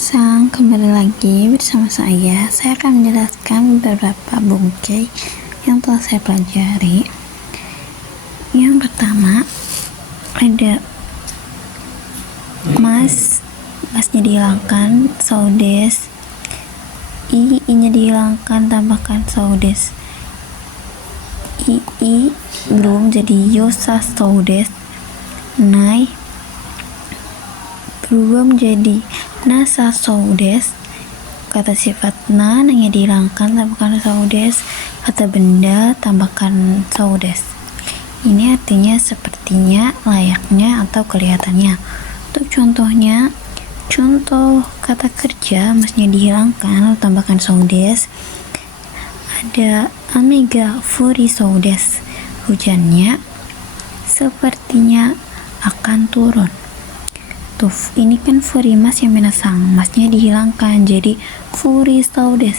Minasang, kembali lagi bersama saya. Saya akan menjelaskan beberapa bungkai yang telah saya pelajari. Yang pertama ada masnya dihilangkan, saudes. I-nya dihilangkan, tambahkan saudes. I belum jadi yosa saudes. Nai berubah menjadi nasa saudes. Kata sifat nanya dihilangkan, tambahkan saudes. Kata benda, tambahkan saudes. Ini artinya sepertinya, layaknya, atau kelihatannya. Untuk contohnya, contoh kata kerja, masnya dihilangkan, tambahkan saudes. Ada amega furi saudes. Hujannya sepertinya akan turun. Tuh, ini kan furi mas yang minasang, masnya dihilangkan jadi furi saudes.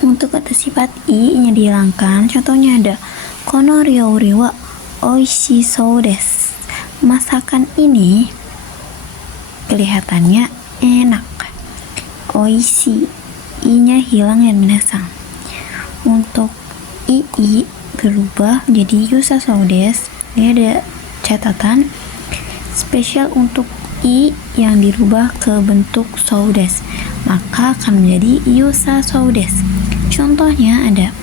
Untuk kata sifat i-nya dihilangkan, contohnya ada kono ryouri wa oishii saudes. Masakan ini kelihatannya enak. Oishii, i-nya hilang yang minasang. Untuk i berubah menjadi yusa saudes. Ini ada catatan spesial untuk i yang dirubah ke bentuk saudes, maka akan menjadi yusa saudes. Contohnya ada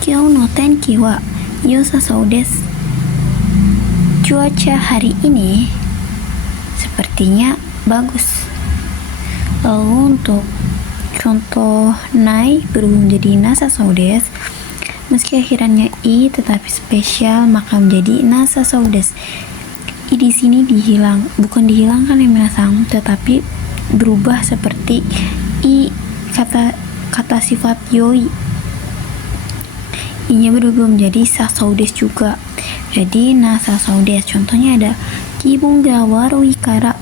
kyou no tenki wa yusa saudes. Cuaca hari ini sepertinya bagus. Lalu untuk contoh nai berubah menjadi nasa saudes. Meski akhirannya i tetapi spesial, maka menjadi nasa saudes. I di sini bukan dihilangkan yang minasang, tetapi berubah seperti i kata sifat yoi. I-nya berubah menjadi sa saudes juga. Jadi nasa saudes. Contohnya ada kibun ga warui kara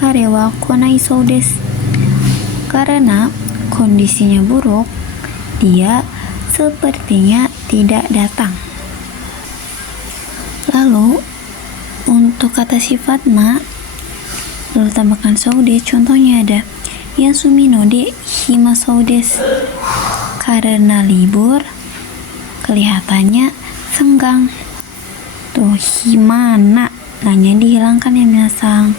kare wa konai saudes. Karena kondisinya buruk, dia sepertinya tidak datang. Lalu untuk kata sifat ma, lalu tambahkan saudes. Contohnya ada yasumi no de hima saudes. Karena libur, kelihatannya senggang. Tuh, himana, nanya dihilangkan yang minasang.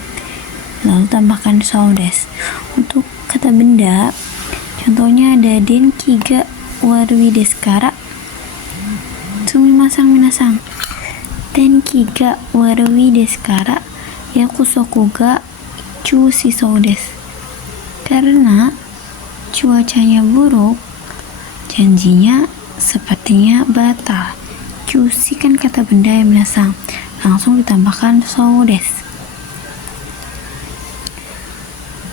Lalu tambahkan saudes. Untuk kata benda, contohnya ada denki ga warui desu kara sumimasen minasang. Tenki ga warui desu kara yakusoku ga chushi saudes. Karena cuacanya buruk, janjinya sepertinya batal. Chushi kan kata benda yang minasang, langsung ditambahkan saudes.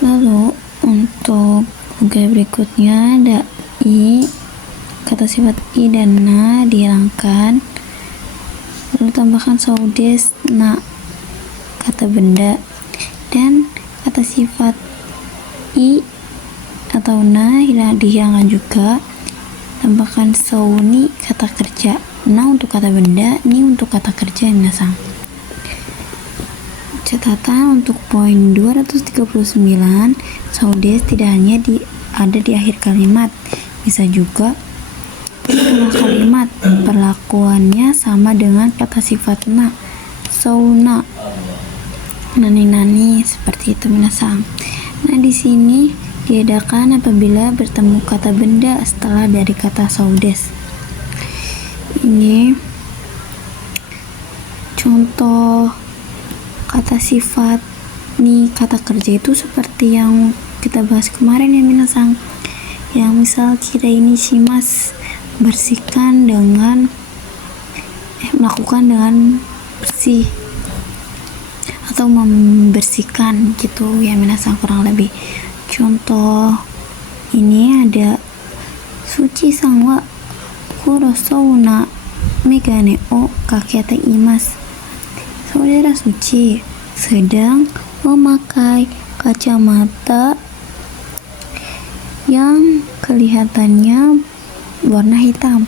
Lalu untuk bungkai berikutnya ada i, kata sifat i dan na dihilangkan, lalu tambahkan saudes na, kata benda, dan kata sifat i atau na dihilangkan juga, tambahkan sauni, kata kerja, na untuk kata benda, ni untuk kata kerja yang minasang. Catatan untuk poin 239, saudes tidak hanya ada di akhir kalimat, bisa juga di tengah kalimat. Perlakuannya sama dengan kata sifat na, sauna, nani seperti itu minasang. Nah, di sini diadakan apabila bertemu kata benda setelah dari kata saudes. Ini contoh kata sifat nih, kata kerja itu seperti yang kita bahas kemarin ya minasang. Yang misal kira ini shimas, bersihkan dengan melakukan dengan bersih atau membersihkan gitu ya minasang, kurang lebih. Contoh ini ada suci sangwa kurosauna megane o kakete imas. Saudara Suci sedang memakai kacamata yang kelihatannya warna hitam.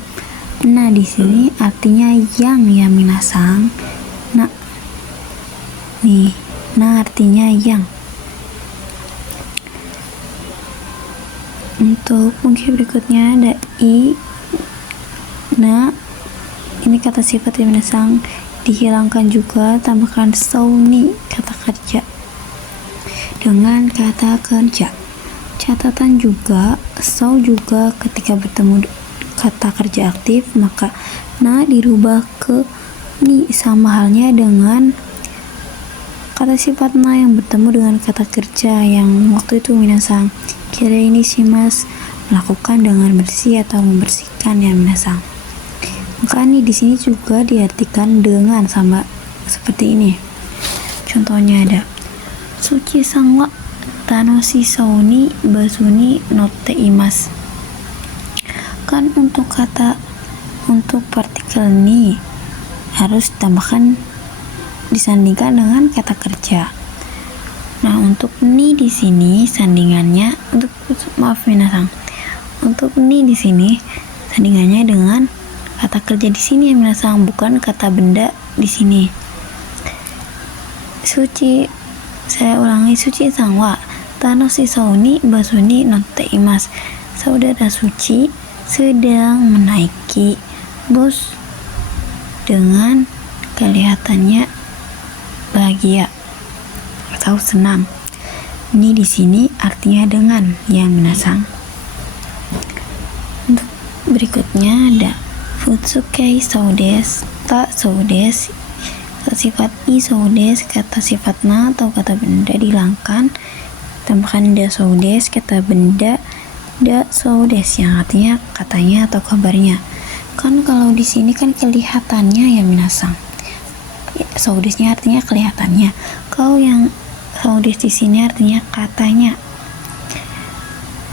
Nah, di sini artinya yang ya minasang. Nah, nih, nah artinya yang. Untuk mungkin berikutnya ada i, na. Ini kata sifat yang minasang dihilangkan juga, tambahkan sauni kata kerja dengan kata kerja. Catatan juga, sau juga ketika bertemu kata kerja aktif maka na dirubah ke ni, sama halnya dengan kata sifat na yang bertemu dengan kata kerja yang waktu itu minasang kira ini shimas, melakukan dengan bersih atau membersihkan ya minasang. Maka nih di sini juga diartikan dengan sama seperti ini. Contohnya ada Suci sang wa tanoshi sauni basuni notte imas. Kan untuk partikel ni harus ditambahkan disandingkan dengan kata kerja. Nah, untuk ni di sini sandingannya Untuk ni di sini sandingannya dengan kata kerja di sini yang minasang, bukan kata benda di sini. Saya ulangi, Suci sang wa tanoshi sauni basuni notte imas. Saudara Suci sedang menaiki bus dengan kelihatannya bahagia atau senang. Ini di sini artinya dengan yang minasang. Untuk berikutnya ada Futsukei soudes, ta soudes, kata sifat i soudes, kata sifat na atau kata benda dihilangkan, tambahkan da soudes, kata benda da soudes yang artinya katanya atau kabarnya. Kan kalau di sini kan kelihatannya ya minasang. Saudesnya artinya kelihatannya. Kalau yang saudes di sini artinya katanya.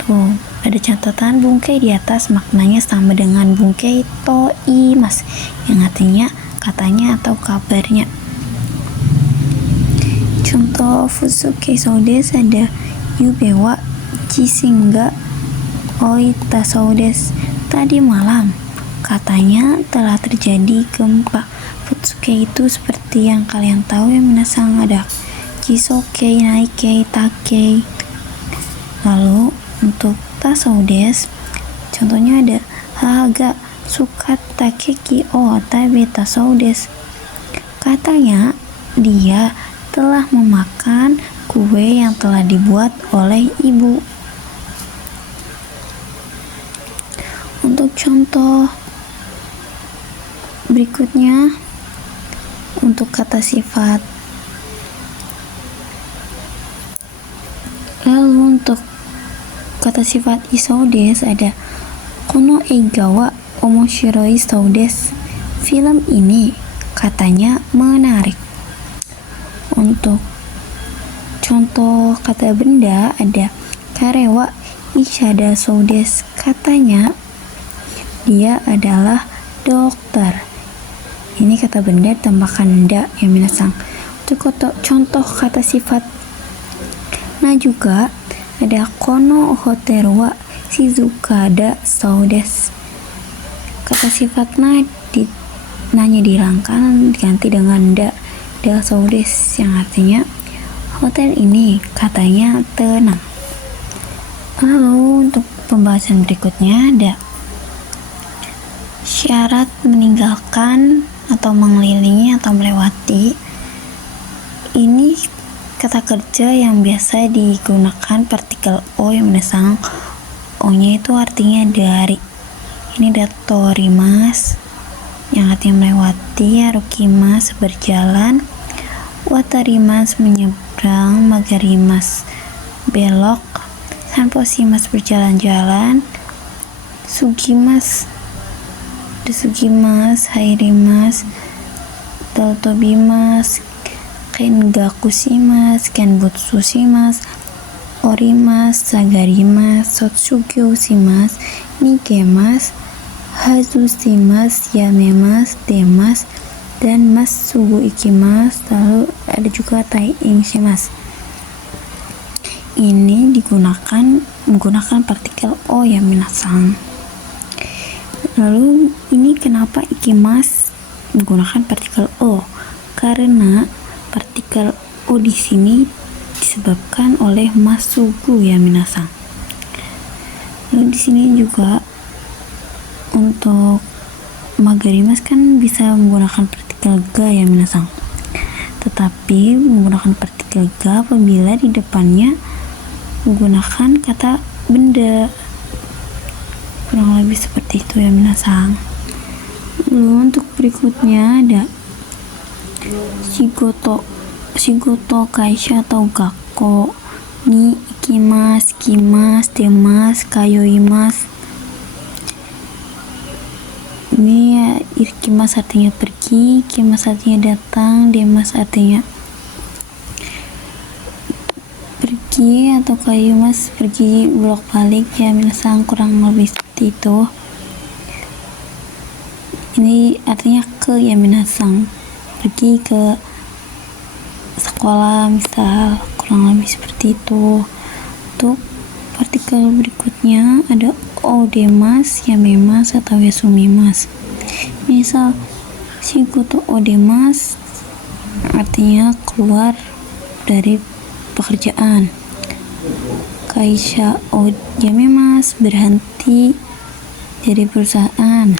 Tuh, ada catatan bungkei di atas maknanya sama dengan bungkei to imas yang artinya katanya atau kabarnya. Contoh Futsukei soudes ada yube wa jishin ga oita soudes. Tadi malam katanya telah terjadi gempa. Futsukei itu seperti yang kalian tahu yang minasang ada Jisokei, Naikei, Takei. Lalu untuk ta soudes contohnya ada Haga suka takeki o tabeta soudes. Katanya dia telah memakan kue yang telah dibuat oleh ibu. Untuk contoh berikutnya untuk kata sifat. Lalu untuk kata sifat isoudes ada kono eiga wa omoshiroi soudes. Film ini katanya menarik. Untuk contoh kata benda ada kare wa ishada soudes. Katanya dia adalah dokter. Ini kata benda tambahkan da yang minasang. Untuk contoh kata sifat nah juga ada kono hotel wa shizuka da soudes. Kata sifat nanya dihilangkan diganti dengan da soudes yang artinya hotel ini katanya tenang. Lalu untuk pembahasan berikutnya ada syarat meninggalkan atau mengelilingi atau melewati. Ini kata kerja yang biasa digunakan partikel o yang minasang o nya itu artinya dari. Ini datorimas yang artinya melewati, harukimas berjalan, watarimas menyeberang, magarimas belok, sanposimas berjalan-jalan, sugimas desugimas, hairimas, totobimas, kengakushimas, kenbutsushimas, orimas, sagarimas, sotsugyo-shimas, nigemas, hazushimas, yamemas, demas, dan masugu ikimas. Lalu ada juga taiing-shimas. Ini menggunakan partikel o ya minasang. Lalu ini kenapa ikimas menggunakan partikel o? Karena partikel o di sini disebabkan oleh masugu ya minasang. di sini juga untuk magarimas kan bisa menggunakan partikel ga ya minasang. Tetapi menggunakan partikel ga apabila di depannya menggunakan kata benda. Kurang lebih seperti itu ya minasang. Lalu untuk berikutnya ada shigoto kaisha atau gakko ni ikimasu, kimasu, demasu, kayoimasu. Ini ya, ikimasu artinya pergi, kimasu artinya datang, demasu artinya pergi, atau kayoimasu pergi bolak balik ya minasang, kurang lebih seperti itu. Ini artinya ke ya minasang, pergi ke sekolah misal, kurang lebih seperti itu. Untuk partikel berikutnya ada odemas, yamemasu, atau yasumimasu. Misal shigoto odemas artinya keluar dari pekerjaan. Kaisha o yamemasu berhenti dari perusahaan.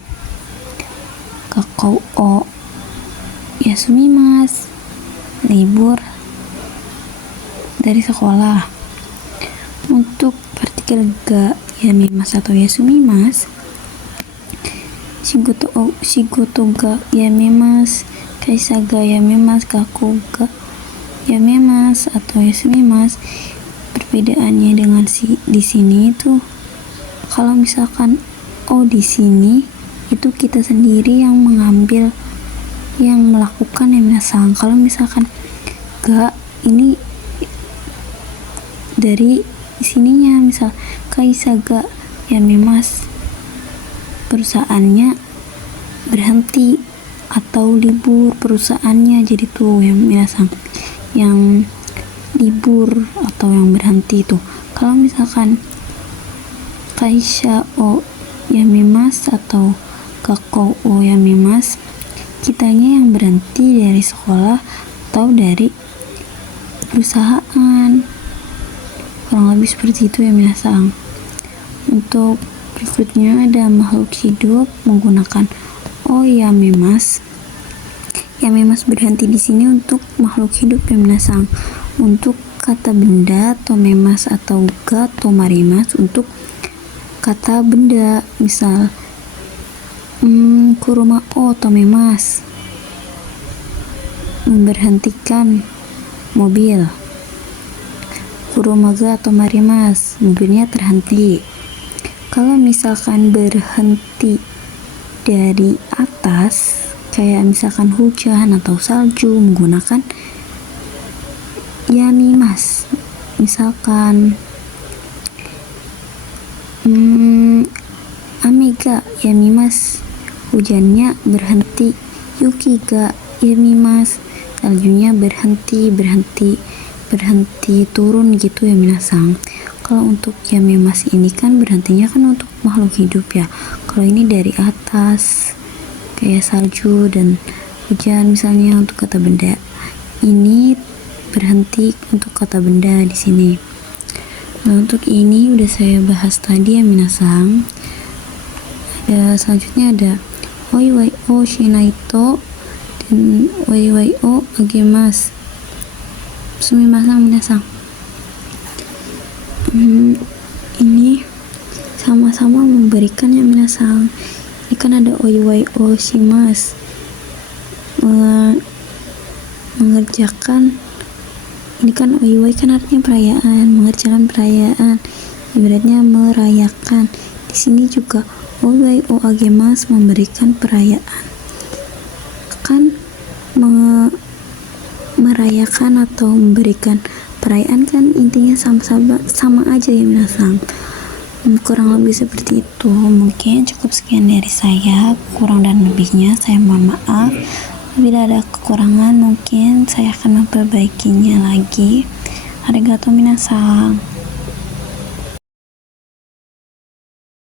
Kakao o yasumimasu libur dari sekolah. Untuk partikel ga yamimasu atau yasumimasu, shigoto ga yamimasu, kaisa ga yamimasu, kakao ga yamimasu atau yasumimasu. Perbedaannya dengan di sini itu, kalau misalkan di sini itu kita sendiri yang mengambil, yang melakukan ya minasang. Kalau misalkan ga ini dari sininya, misal kaisa ga yamimasu perusahaannya berhenti atau libur perusahaannya, jadi tuh yang minasang yang libur atau yang berhenti itu. Kalau misalkan kaisha o yamimasu atau kakao o yamimasu, kitanya yang berhenti dari sekolah atau dari perusahaan. Kurang lebih seperti itu ya minasang. Untuk berikutnya ada makhluk hidup menggunakan o yamimasu. Yamimasu berhenti di sini untuk makhluk hidup ya minasang. Untuk kata benda tomemas atau ga tomarimas untuk kata benda, misal kuruma o tomemas memberhentikan mobil. Kuruma ga tomarimas mobilnya terhenti. Kalau misalkan berhenti dari atas, kayak misalkan hujan atau salju, menggunakan yamimasu. Misalkan ame ga yamimasu, hujannya berhenti. Yuki ga yamimasu, saljunya berhenti turun gitu ya minasang. Kalau untuk yamimasu ini kan berhentinya kan untuk makhluk hidup ya. Kalau ini dari atas kayak salju dan hujan misalnya. Untuk kata benda ini berhenti untuk kata benda di sini. Nah, untuk ini udah saya bahas tadi ya minasang. Selanjutnya ada oi o shinaito dan oi o agemasu. Sumimasen minasang. Ini sama-sama memberikan ya minasang. Ini kan ada oi o shimasu, mengerjakan. Ini kan oi kan artinya perayaan, mengerjakan perayaan, ibaratnya merayakan. Di sini juga oi o agemasu memberikan perayaan, kan merayakan atau memberikan perayaan kan intinya sama aja ya minasang. Kurang lebih seperti itu. Mungkin cukup sekian dari saya, kurang dan lebihnya saya mohon maaf. Bila ada kekurangan mungkin saya akan memperbaikinya lagi. Arigatou minasang.